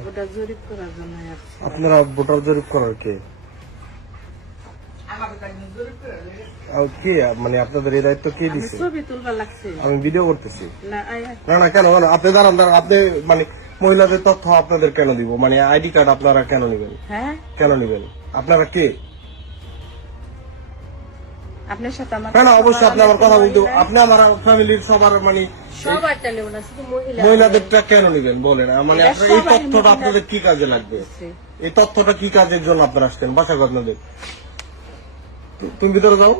ওটা জরিপ করার জন্য আসছি। আপনারা ভোটার জরিপ করার কে? কে মানে আপনাদের এই দায়িত্ব কে আমি দিছে? ছবি তুলবার লাগছে আমি ভিডিও করতেছি। না না না কেন কেন আপনি দাঁড়ান দাঁড়ান, আপনি মানে মহিলাদের তথ্য আপনাদের কেন দিব? মানে আইডি কার্ড আপনারা কেন নিবেন? হ্যাঁ কেন নিবেন? আপনারা কে? আপনার সাথে আমার না না অবশ্যই আপনি আমার কথা বলতে, আপনি আমার ফ্যামিলির সবার মানে সবারটা নেব না, শুধু মহিলা। মহিলাদেরটা কেন নিবেন বলেন? মানে এটা আপনার এই সবাই তথ্যটা মহিলা- আপনাদের কি কাজে লাগবে? এই তথ্যটা কি কাজের জন্য আপনারা আসছেন? বাসা কর আপনাদের, তুমি ভিতরে যাও।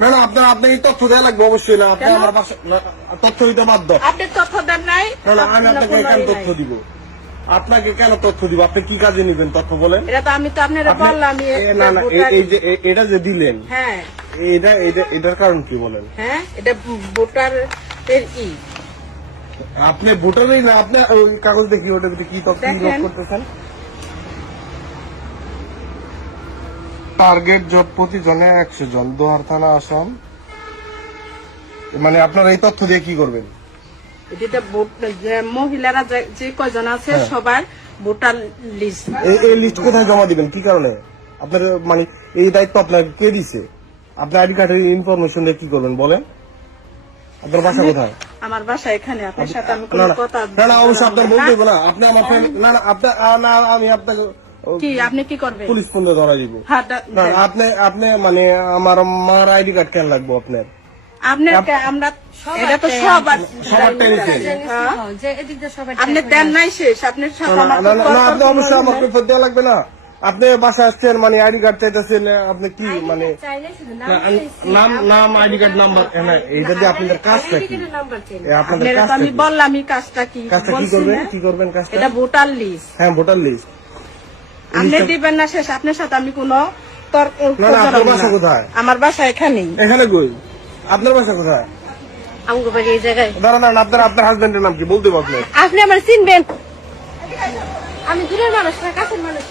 না না আপনার আপনি এই তথ্য দেওয়া লাগবে অবশ্যই। না আপনি কেন? আমার বাসা তথ্য দিতে বাধ্য। আপনি তথ্য দেন নাই না না আমি আপনাকে আপনার কেন কোনো তথ্য নাই। দিব? আপনাকে কেন তথ্য দিব? আপনি কি কাজে নিবেন তথ্য বলেন? এটা তো আমি তো আপনার আপনি- বললাম না না এই যে এটা যে দিলেন, হ্যাঁ এটার কারণ কি বলেন? হ্যাঁ এটা ভোটার এর আপনি ভোটারই না, আপনি ওই কাগজ দেখি ওটার ভিতরে কি তথ্য দেখেন। লোড করতেছেন? টার্গেট জব প্রতি জনে 100 জন, দোহার থানা, আসাম। মানে আপনারা এই তথ্য দিয়ে কি করবেন? এটা ভোট যে মহিলারা যে কয়জন আছে হ্যাঁ। সবার ভোটার লিস্ট এই লিস্ট কোথায় জমা দিবেন? কি কারণে আপনার মানে এই দায়িত্ব আপনাকে কে দিছে? আপনি আইডি কার্ডের ইনফরমেশন দিয়ে কি করবেন বলেন? আপনার বাসা কোথায়? আমার বাসা এখানে আপনার সাথে আমি না কোনো না কথা না না অবশ্যই আপনার বলতে হবে না। আপনি আমার ফ্যামিলি না না আপনার না আমি আপনাকে কি আপনি কি করবেন পুলিশ ফোন দিয়ে ধরা দিব। হ্যাঁ, না আপনি আপনি মানে আমার মার আইডি কার্ড কেন লাগবে আপনার? আপনার আমরা এটা তো সবার সবারটাই নিছেন। হ্যাঁ। যে এদিক দিয়ে সবাই আপনি দেন নাই শেষ আপনার সাথে না আমার না তো না তর্ক আপনি অবশ্যই কোনো আমার নাই। পেপার দেওয়া লাগবে না। আপনি বাসা আসছেন মানে আইডি কার্ড চাইতেছেন, আপনি কি মানে চাইলে শুধু না, নাম আইডি কার্ড নাম্বার এইটা দিয়ে আপনাদের কাজটা কি? নাম্বার চাই। আপনাদের আপনার তো কাজটা আমি কি? বললাম এই কাজটা কি কাজটা কি বলছি করবেন? না? কি করবেন কাজটা? এটা ভোটার লিস্ট হ্যাঁ ভোটার লিস্ট। আপনি দিবেন না শেষ আপনার সাথে আমি কোনো তর্ক না, না, আপনার করব বাসা না। কোথায়? আমার বাসা এখানেই এখানে কই? আপনার বাসা কোথায়? আমগো বাড়ি এই জায়গায়। দাঁড়ান আপনার আপনার হাজবেন্ডের নাম কি বলতে পারবেন? আপনি আমার চিনবেন? আমি দূরের মানুষ না, কাছের মানুষ।